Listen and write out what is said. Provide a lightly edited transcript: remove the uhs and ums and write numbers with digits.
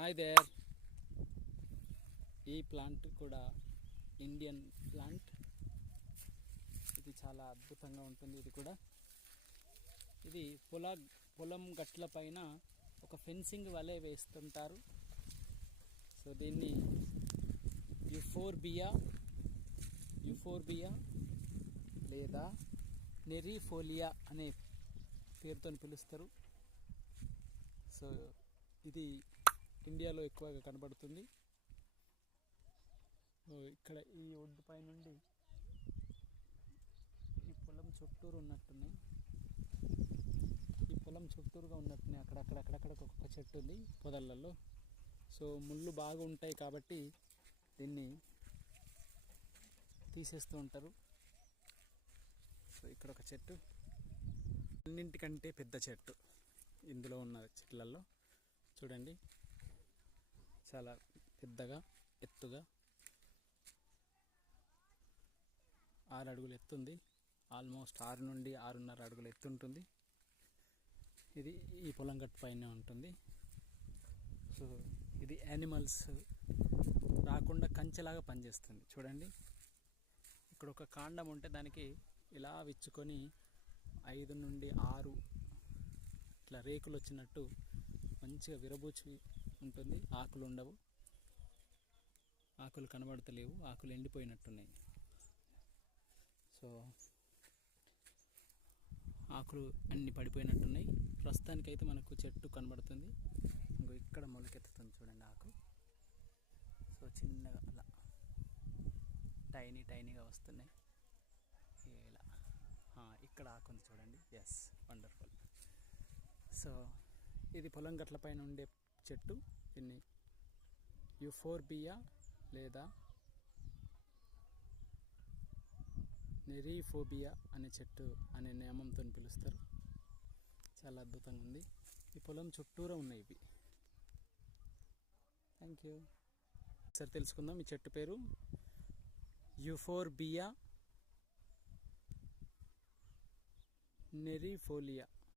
Hi there. ఈ plant కూడా Indian plant. ఇది చాలా అద్భుతంగా ఉంటుంది. ఇది పొలం గట్ల పైన ఒక ఫెన్సింగ్ వలె వేస్తుంటారు. సో దీన్ని యుఫోర్బియా లేదా నెరిఫోలియా అనే పేరుతో పిలుస్తారు. సో ఇది ఇండియాలో ఎక్కువగా కనబడుతుంది. ఇక్కడ ఈ ఒడ్డు పై నుండి ఈ పొలం చుట్టూరు ఉన్నట్టున్నాయి. అక్కడక్కడ ఒక్కొక్క చెట్టు ఉంది పొదలలో. సో ముళ్ళు బాగా ఉంటాయి కాబట్టి దీన్ని తీసేస్తూ ఉంటారు. సో ఇక్కడ ఒక చెట్టు, అన్నింటికంటే పెద్ద చెట్టు ఇందులో ఉన్న చెట్లలో చూడండి. చాలా పెద్దగా, ఎత్తుగా 6 అడుగులు ఎత్తుంది. ఆల్మోస్ట్ 6 నుండి 6.5 అడుగులు ఎత్తుంటుంది. ఇది ఈ పొలం గట్టు పైన ఉంటుంది. సో ఇది యానిమల్స్ రాకుండా కంచెలాగా పనిచేస్తుంది. చూడండి, ఇక్కడ ఒక కాండం ఉంటే దానికి ఇలా విచ్చుకొని 5 నుండి 6 ఇట్లా రేకులు వచ్చినట్టు మంచిగా విరబూచి ఉంటుంది. ఆకులు ఉండవు, ఆకులు కనబడతలేవు, ఆకులు ఎండిపోయినట్టున్నాయి. సో ఆకులు అన్ని పడిపోయినట్టున్నాయి. ప్రస్తుతానికైతే మనకు చెట్టు కనబడుతుంది. ఇంకో ఇక్కడ మొలకెత్తుతుంది చూడండి ఆకు. సో చిన్నగా అలా టైనీగా వస్తున్నాయి. ఇలా ఇక్కడ ఆకు ఉంది చూడండి. Yes, wonderful. సో ఇది పొలం గట్ల పైన ఉండే చెట్టు. దీన్ని యుఫోర్బియా లేదా నెరిఫోబియా అనే చెట్టు అనే నామంతో పిలుస్తారు. చాలా అద్భుతంగా ఉంది. ఈ పొలం చుట్టూరా ఉన్నాయి ఇవి. Thank you. సరే తెలుసుకుందాం. ఈ చెట్టు పేరు యుఫోర్బియా నెరిఫోలియా.